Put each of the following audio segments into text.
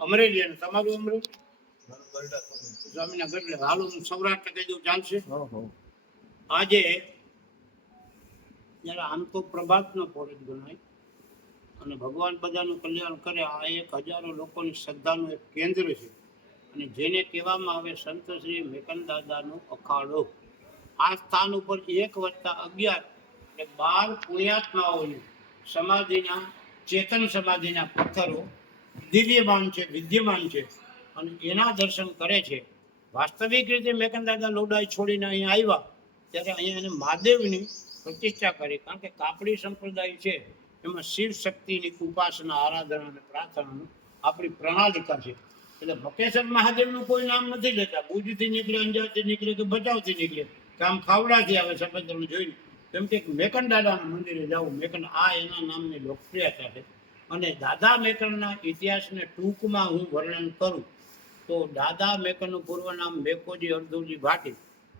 અમરેલી. અને તમારું અમરેલી સ્વામીના ગઢ. હાલો હું સૌરાષ્ટ્ર કહી દઉં, ચાલશે? આજે જયારે આમ તો પ્રભાતનો પોર જ ગણાય અને ભગવાન બધાનું કલ્યાણ કરે, આ એક હજારો લોકોની શ્રદ્ધાનું એક કેન્દ્ર છે અને જેને કહેવામાં આવે સંત શ્રી મેકંદાદાનો અખાડો. આ સ્થાન ઉપર 1+11 એટલે 12 પુણ્યાત્માઓની સમાધિના, ચેતન સમાધિના પથ્થરો દિવ્યમાન છે, વિદ્યમાન છે અને એના દર્શન કરે છે. વાસ્તવિક રીતે મેકંદાદા લોડાઈ છોડીને અહીંયા આવ્યા ત્યારે અહીંયા એને મહાદેવની પ્રતિષ્ઠા કરી, કારણ કે કાપડી સંપ્રદાય છે એમાં શિવ શક્તિની ઉપાસના, આરાધના અને પ્રાર્થનાનું આપણી પ્રણાલિકા છે. એટલે ભકેશ્વર મહાદેવનું કોઈ નામ નથી લેતા. ભુજથી નીકળે, અંજારથી નીકળે કે ભચાઉથી નીકળે કે આમ ખાવડાથી આવે સફેદ રણ જોઈને, કેમ કે મેકંદાદાના મંદિરે જવું, મેકંદ આ એના નામની લોકપ્રિયતા છે. અને દાદા મેકણના ઇતિહાસને ટૂંકમાં હું વર્ણન કરું તો દાદા મેકણનું પૂર્વ નામ મેકોજી અર્ધુજી ભાટી,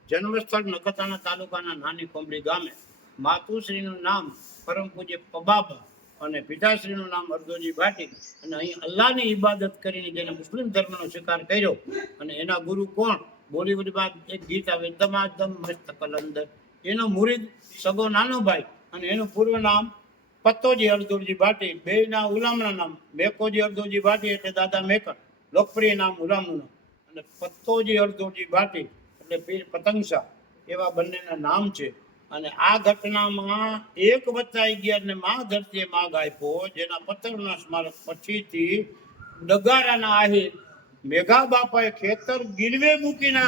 જન્મસ્થળ નખત્રાણા તાલુકાના નાની કોંબડી ગામે, માતુશ્રીનું નામ પરમ પૂજ્ય પબાબા અને પિતાશ્રીનું નામ અર્ધોજી ભાટી. અને અહીં અલ્લાહની ઇબાદત કરીને જેને મુસ્લિમ ધર્મનો સ્વીકાર કર્યો અને એના ગુરુ કોણ? બોલીવુડમાં એક ગીત આવે, દમાદમ મસ્ત કલંદર, એનો મુરીદ સગો નાનો ભાઈ અને એનું પૂર્વ નામ પત્તોજી અર્ધોજી ભાટી. બેયના ઉલામના નામ મેકોજી અર્ધોજી ભાટી એટલે દાદા મેકણ, લોકપ્રિય નામ ઉલામનું નામ, અને પત્તોજી અર્ધોજી ભાટી એટલે પીર પતંગશાહ, એવા બંનેના નામ છે. અને આ ઘટનામાં 1+11 ને મા ધરતીએ માગ આપ્યો, જેના પથ્થરના સ્મારક પછીથી ડગારાના આહિર મેઘા બાપાએ ખેતર ગીરવે મૂકીને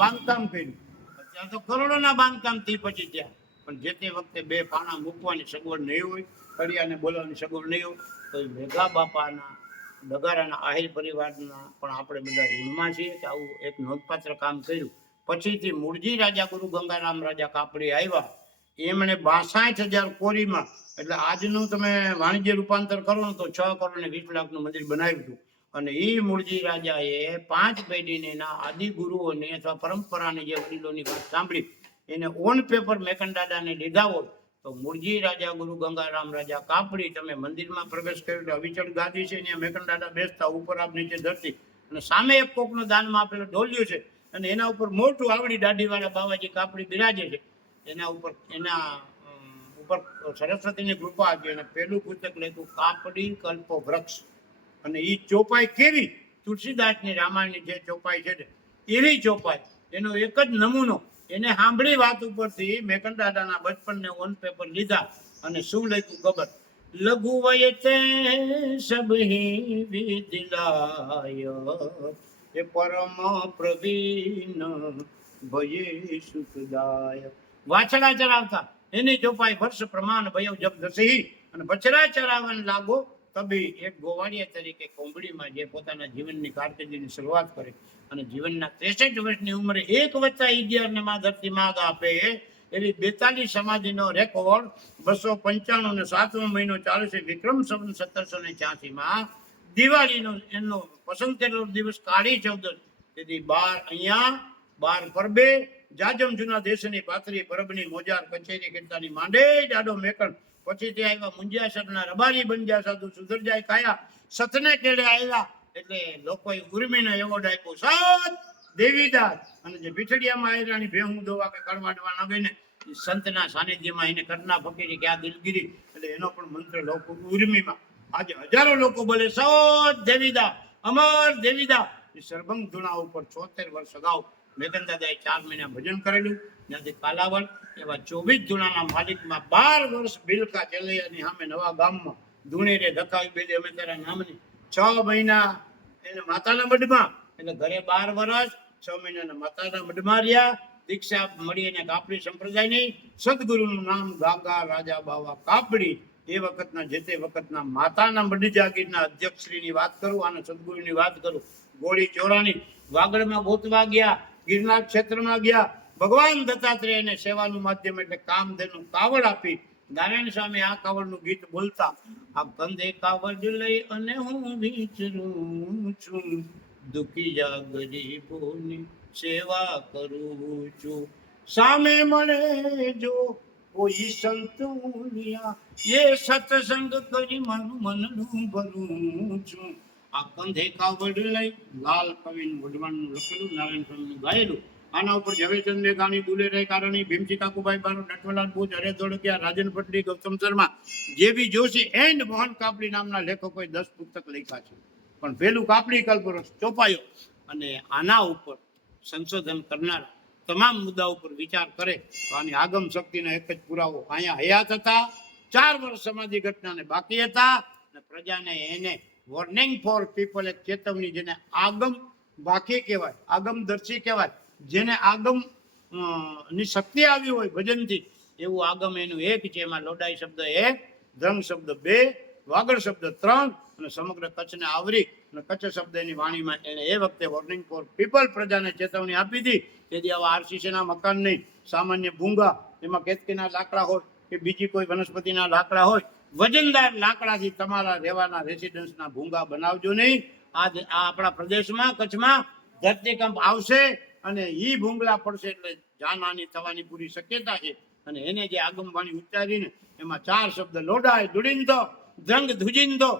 બાંધકામ કર્યું. અત્યારે તો કરોડોના બાંધકામ થી પછી ત્યાં, પણ જે તે વખતે 2 પાણા મૂકવાની સગવડ નહીં હોય, કડિયાને બોલાવવાની સગવડ નહીં હોય, તો મેઘા બાપાના ડગારાના આહિર પરિવારના પણ આપણે બધા ઋણમાં છીએ કે આવું એક નોંધપાત્ર કામ કર્યું. પછીથી મૂળજી રાજા ગુરુ ગંગારામ રાજા કાપડી આવ્યા, એમણે 62,000 કોરીમાં, એટલે આજનું તમે વાણિજ્ય રૂપાંતર કરો ને તો 6,20,00,000નું મંદિર બનાવ્યું હતું. અને એ મૂળજી રાજાએ 5 પેઢીને એના આદિ ગુરુઓની અથવા પરંપરાની જે વડીલોની વાત સાંભળી, એને ઓન પેપર મેકંદાદાને લીધા હોય તો મૂળજી રાજા ગુરુ ગંગારામ રાજા કાપડી, તમે મંદિરમાં પ્રવેશ કર્યો તો અવિચળ ગાદી છે, ત્યાં મેકંદાદા બેસતા, ઉપર આપ નીચે ધરતી, અને સામે એક કોકનો દાનમાં આપેલો ઢોલિયો છે અને એના ઉપર મોટું આવડી દાઢીવાળા બાવાજી કાપડી બિરાજે છે. એના ઉપર સરસ્વતીની કૃપા હતી અને પેલું પુસ્તક લખ્યું કાપડી કલ્પો વૃક્ષ. અને એ ચોપાઈ કેવી? તુલસીદાસની રામાયણની જે ચોપાઈ છે એવી ચોપાઈ, એનો એક જ નમૂનો. એને સાંભળી વાત ઉપરથી મેકંદાદાના બચપનને ઓન પેપર લીધા અને શું લખ્યું ખબર? લઘુ વયતે સબહી વિદિલાય એ પરમ પ્રવીણ ભયે સુખદાય. વાછડા ચરાવતા એની ચોપાઈ વર્ષ પ્રમાણ ભયવ જબ દસહી, અને બછડા ચરાવન લાગો તબી એક ગોવાળિયા તરીકે કોંબડીમાં જે પોતાના જીવનની કારકિર્દીની શરૂઆત કરે અને જીવનના 63 વર્ષની ઉંમરે 1+11 ને મા ધરતી માગ આપે એવી 42 સમાધિનો રેકોર્ડ 295 ને 7મો મહિનો ચાલે છે વિક્રમ સંવત 1786માં દિવાળીનો એનો પસંદ કરેલો દિવસ કાળી ચૌદશ. તેથી 12 અહીંયા, 12 પરબે, જાજમ જૂના દેશની પાથરી, પરબની મોજાર કચેરી કરતાની માંડે જાડો મેકણ. પછી તે આવ્યા મુંજાસરના રબારી બંજા સાધુ સુધરજાય કાયા, સતને કેળે આવ્યા એટલે લોકોએ ઉર્મીને એવોર્ડ આપ્યો સત દેવીદાસ. અને જે પીઠડિયામાં આયરાની ભેહું દોવા કે કડવાડવા ન ગઈ ને સંતના સાનિધ્યમાં એને કરના ફકીરી કે આ દિલગીરી, એટલે એનો પણ મંત્ર લોકો ઉર્મીમાં આજે હજારો લોકો બોલે સત દેવીદા, અમર દેવીદા. સરભંગ ધૂણા ઉપર 76 વર્ષ અગાઉ મેકંદાદાએ 4 મહિના ભજન કરેલું. ત્યાંથી કાલાવડ એવા 24 ધૂણાના માલિકમાં 12 વર્ષ બિલકા ચેલૈયાની સામે નવા ગામમાં ધૂણી રે ધકાવી બેલી અમે તારા નામની 6 મહિના એને માતાના મઢમાં, એટલે ઘરે 12 વર્ષ 6 મહિનાના માતાના મઢમાં રહ્યા. દીક્ષા મળી એને કાપડી સંપ્રદાયની. સદગુરુનું નામ ગાગા રાજા બાવા કાપડી. એ વખતના જે તે વખતના માતાના મઢ જાગીરના અધ્યક્ષશ્રીની વાત કરું અને સદગુરુની વાત કરું. ગોળી ચોરાની વાગડમાં ગોતવા ગયા, ગિરનાર ક્ષેત્રમાં ગયા, ભગવાન દત્તાત્રેયને સેવાનું માધ્યમ એટલે કામધેનું કાવડ આપી નારાયણ સ્વામી આ કાવડનું ગીત બોલતા, આ કંધે કાવડ લઈ અને હું વિચરું છું, દુખી જા ગરીબોની સેવા કરું છું, સામે મળે જો કોઈ સંતુલિયા એ સત્સંગ કરી મારું મનનું ભરું છું, આ કંધે કાવ વડવી લઈ લાલ કવિન વઢવાણનું લખેલું નારાયણ સ્વામીનું ગાયેલું. આના ઉપર ઝવેરચંદ મેઘાણી, દુલેરાય કારણી, ભીમજી કાકુભાઈ બારો, નટવરલાલ બોઝ, હરે ધોળકિયા, રાજન પટણી, ગૌતમ શર્મા, જેબી જોશી એન્ડ મોહન કાપડી નામના લેખકોએ 10 પુસ્તક લખ્યા છે. પણ પેલું કાપડી કલ્પવૃક્ષ ચોપાયો અને આના ઉપર સંશોધન કરનારા તમામ મુદ્દા ઉપર વિચાર કરે તો આની આગમ શક્તિનો એક જ પુરાવો, અહીંયા હયાત હતા, 4 વર્ષ સમાધિ ઘટનાને બાકી હતા અને પ્રજાને એને વોર્નિંગ ફોર પીપલ, એક ચેતવણી, જેને આગમ વાક્ય કહેવાય, આગમદર્શી કહેવાય, જેને આગમ ની શક્તિ આવી હોય ભજનથી, એવું આગમ એનું એક છે. એમાં લોડાઈ શબ્દ 1, ધ્રંગ શબ્દ 2, વાગડ શબ્દ 3 અને સમગ્ર કચ્છને આવરી અને કચ્છ શબ્દની વાણીમાં એને એ વખતે વોર્નિંગ ફોર પીપલ, પ્રજાને ચેતવણી આપી હતી. તેથી આવા આરસીસીના મકાન નહીં, સામાન્ય ભૂંગા, એમાં કેતકીના લાકડા હોય કે બીજી કોઈ વનસ્પતિના લાકડા હોય, વજનદાર લાકડાથી તમારા રહેવાના રેસિડન્સના ભૂંગા બનાવજો નહીં. આ આપણા પ્રદેશમાં કચ્છમાં ધરતીકંપ આવશે અને ઈ ભૂંગળા પડશે એટલે જાનહાની થવાની પૂરી શક્યતા છે. અને એને જે આગમવાણી ઉચ્ચારીને એમાં 4 શબ્દ લોડાય દુડિંદો, ધ્રંગ ધુજિંદો,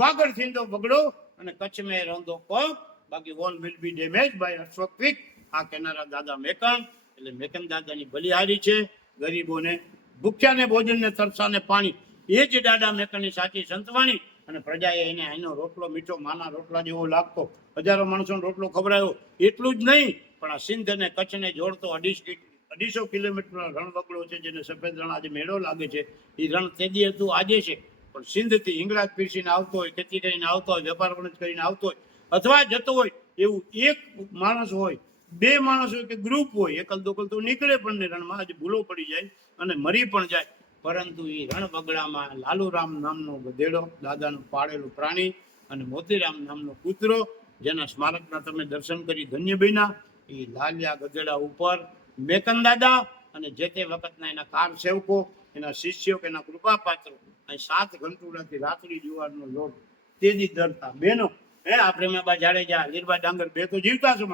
વાગડ થીંદો બગડો અને કચ્છ મેં રોંદો કોક, બાકી all will be damage by અશ્વક્વિક. આ કહેનારા દાદા મેકન એટલે મેકન દાદાની બલિહારી છે. ગરીબોને ભૂખ્યાને ભોજન ને તરસાને પાણી, એ જ દાદા મેકનની સાચી સંતવાણી. અને પ્રજાએ એને એનો રોટલો મીઠો માના રોટલા જેવો લાગતો, હજારો માણસોનો રોટલો ખવડાવ્યો. એટલું જ નહીં પણ આ સિંધ અને કચ્છને જોડતો 250 કિલોમીટરનો રણ વગડો છે, જેને સફેદ રણ આજે મેળો લાગે છે. એ રણ તેદી હતું, આજે છે. પણ સિંધથી હિંગળાજ પીરસીને આવતો હોય, ખેતી કરીને આવતો હોય, વેપાર વણજ કરીને આવતો હોય અથવા જતો હોય, એવું એક માણસ હોય, 2 માણસ હોય કે ગ્રુપ હોય, એકલ દોકલ તો નીકળે પણ નહીં રણમાં, આજે ભૂલો પડી જાય અને મરી પણ જાય. પરંતુ એ રણ બગડામાં લાલુરામ નામનો ગધેડો, દાદાનું પાળેલું પ્રાણી, અને મોતીરામ નામનો કૂતરો, જેના સ્મારકના તમે દર્શન કરી ધન્ય બન્યા, એ લાલિયા ગધેડા ઉપર મેકન દાદા અને જે તે વખતના એના કાર સેવકો, એના શિષ્યો કે એના કૃપાપાત્રો અહીં 7 ઘંટુડાથી રાત્રિ જુવારનો લોટ તેદી દરતા બહેનો, આ પ્રેમાબા જાડેજા, લીરબા ડાંગર, 2 તો જીવતા છે.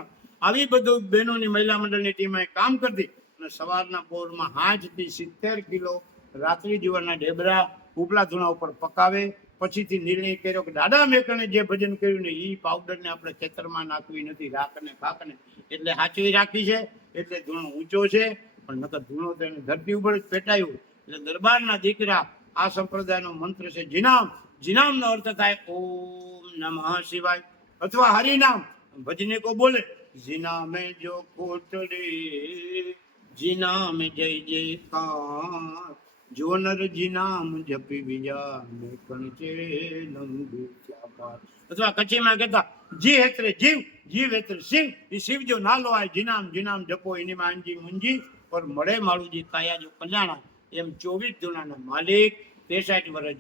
આવી બધું બહેનોની મહિલા મંડળની ટીમ કામ કરતી અને સવારના પોરમાં 8 થી 70 કિલો રાત્રિ જુવારના ઢેબરા ઉપલા ધૂણા ઉપર પકાવે. પછીથી નિર્ણય કર્યો કે દાદા મેકણે જે ભજન કર્યું ને એ પાવડરને આપણે ખેતરમાં નાખવી નથી, રાખને ખાકને એટલે સાચવી રાખી છે. એટલે ધૂણો ઊંચો છે, પણ નકર ધૂણો તો એને ધરતી ઉપર જ પેટાયું. એટલે દરબારના દીકરા આ સંપ્રદાયનો મંત્ર છે જીનામ. જીનામનો અર્થ થાય ઓમ નમઃ શિવાય અથવા હરિનામ. ભજનીકો બોલે જીના મેં જો કોટડી, જીના મેં જય જયકાર, જોનર જીનામ જપી બીજા મેકણ છે લંબુ ચાપાર. અથવા કચ્છીમાં કહેતા જી હેત્રે જીવ, જીવ હેત્રે શિવ. એ શિવ જો નાલો આય જીનામ, જીનામ જપો એની માંજી મુંજી પર મળે માળુજી કાયા જો કલ્યાણા. એમ 24 ધૂણાના માલિક, 63 વર્ષ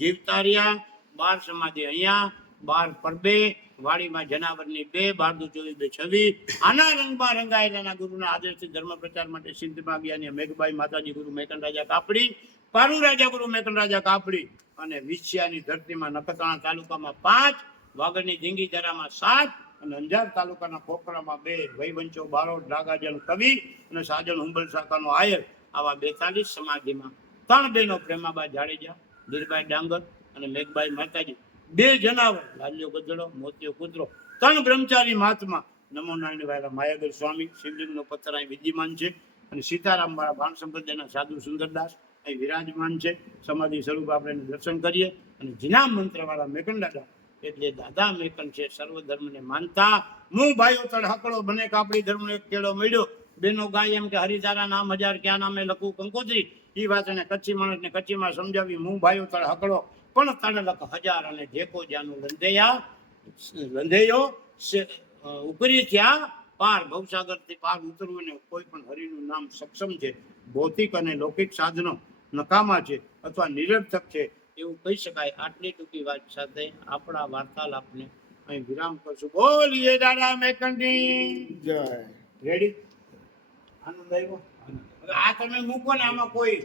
જીવતા રહ્યા. 12 સમાધિ અહીંયા, 12 પરબે, વાડીમાં જનાવરની 2, 12 2 26. આના રંગમાં રંગાયેલાના ગુરુના આદેશથી ધર્મ પ્રચાર માટે સિંધમાં ગયા મેઘબાઈ માતાજી ગુરુ મેકન રાજા કાપડી, પારુ રાજા ગુરુ મેકન રાજા કાપડી અને વિછિયાની ધરતીમાં નખત્રાણા તાલુકામાં 5, વાગડની ધીંગી ધરામાં 7 અને અંજાર તાલુકાના ખોખરામાં 2, વૈવંચો બારોટ, ડાગાજણ કવિ અને સાજણ હુંબલ શાખાનો આયર. આવા 42 સમાધિમાં 3 બહેનો પ્રેમાબા જાડેજા, લીરબાઈ ડાંગર અને મેઘબાઈ માતાજી, 2 જનાવર લાલ્યો ગધેડો, મોતિયો કૂતરો, 3 બ્રહ્મચારી મહાત્મા નમો નારાયણ વાયરા માયાગર સ્વામી, શિવલિંગનો પથ્થર અહીં વિદ્યમાન છે. અને સીતારામ વાળા ભાણ સંપ્રદાયના સાધુ સુંદરદાસ અહીં વિરાજમાન છે. સમાધિ સ્વરૂપ આપણે દર્શન કરીએ. અને જીનામ મંત્ર વાળા મેકન દાદા એટલે દાદા મેકન છે, સર્વ ધર્મને માનતા. હું ભાઈઓ તળ હકડો બને કાપડી, ધર્મનો એક કેળો મળ્યો. બેનો ગાય એમ કે હરિતારા નામ 1000 ક્યાં નામે લખું કંકોત્રી. એ વાત એને કચ્છી માણસને કચ્છીમાં સમજાવી. હું ભાઈઓ તળ હકડો પણ તળ લખ 1000 અને જેકો જાનું લંધેયો ઉપરી થયા પાર. ભવસાગર થી પાર ઉતરવું ને કોઈ પણ હરિનું નામ સક્ષમ છે. ભૌતિક અને લૌકિક સાધનો નકામા છે અથવા નિરર્થક છે એવું કહી શકાય. આટલી ટૂંકી વાત સાથે આપણા વાર્તાલાપને અહીં વિરામ કરશું. બોલીએ દાદા મેકનની જય. રેડી? આનંદ આવ્યો? આ તમે મૂકો ને, આમાં કોઈ